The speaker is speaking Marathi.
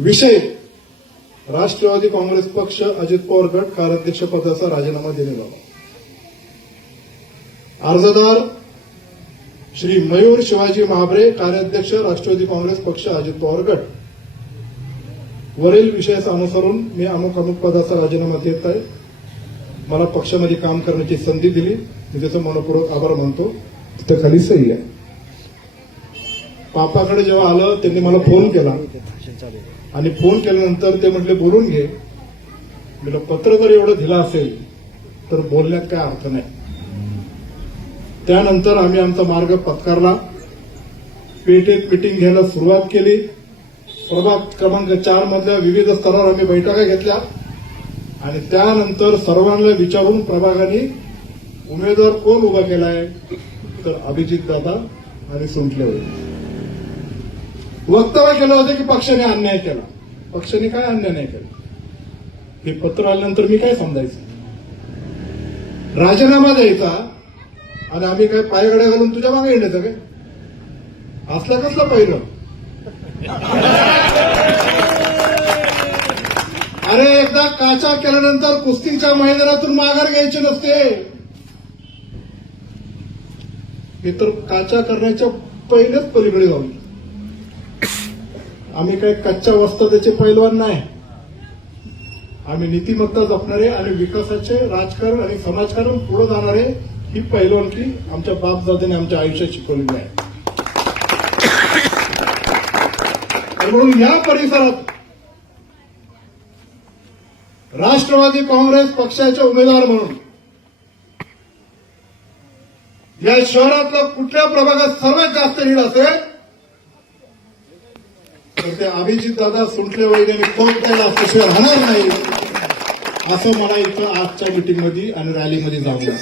विषय. राष्ट्रवादी काँग्रेस पक्ष अजित पवार गट कार्याध्यक्ष पदाचा राजीनामा देण्याबाबत अर्जदार श्री मयूर शिवाजी महाबरे कार्याध्यक्ष राष्ट्रवादी काँग्रेस पक्ष अजित पवार गट. वरील विषयास अनुसरून मी अमुक अमुक पदाचा राजीनामा देत आहे. मला पक्षामध्ये काम करण्याची संधी दिली. मी त्याचं मनपूर्वक आभार मानतो. तिथं खाली सही आहे. पापाकडे जेव्हा आलं त्यांनी मला फोन केला. आणि फोन केल्यानंतर ते म्हटले बोलून घे. म्हटलं पत्र जर एवढं दिलं असेल तर बोलण्यात काय अर्थ नाही. त्यानंतर आम्ही आमचा मार्ग पत्कारला. पेठेत मिटिंग घ्यायला सुरुवात केली. प्रभाग क्रमांक चार मधल्या विविध स्तरावर आम्ही बैठका घेतल्या. आणि त्यानंतर सर्वांना विचारून प्रभागाने उमेदवार कोण उभा केलाय? तर अभिजित दादा आणि सुंटले होते. वक्तव्य केलं होतं की पक्षाने अन्याय केला. पक्षाने काय अन्याय नाही केला? हे पत्र आल्यानंतर मी काय समजायचं? राजीनामा द्यायचा आणि आम्ही काय पायगड्या घालून तुझ्या मागे येण्याचं काय? असला कसला पहिलं अरे एकदा काचा केल्यानंतर कुस्तीच्या मैदानातून माघार घ्यायची नसते. मी तर काचा करण्याच्या पहिलेच पलीकडे जाऊन आम्ही काही कच्च्या वस्ताचे पैलवान नाही. आम्ही नीतिमत्ता जपणारे आणि विकासाचे राजकारण आणि समाजकारण पुढे जाणारे ही पैलवानकी आमच्या बापदादाने आमच्या आयुष्यात शिकवलेली आहे. म्हणून या परिसरात राष्ट्रवादी काँग्रेस पक्षाचे उमेदवार म्हणून या शहरातला कुठल्या प्रभागात सर्वात जास्त लीड असेल? तर ते अभिजित दादा वगैरे वैद्याने कोण त्याला असल्याशिवाय राहणार नाही असं मला इथं आजच्या मिटिंगमध्ये आणि रॅलीमध्ये जाऊ द्या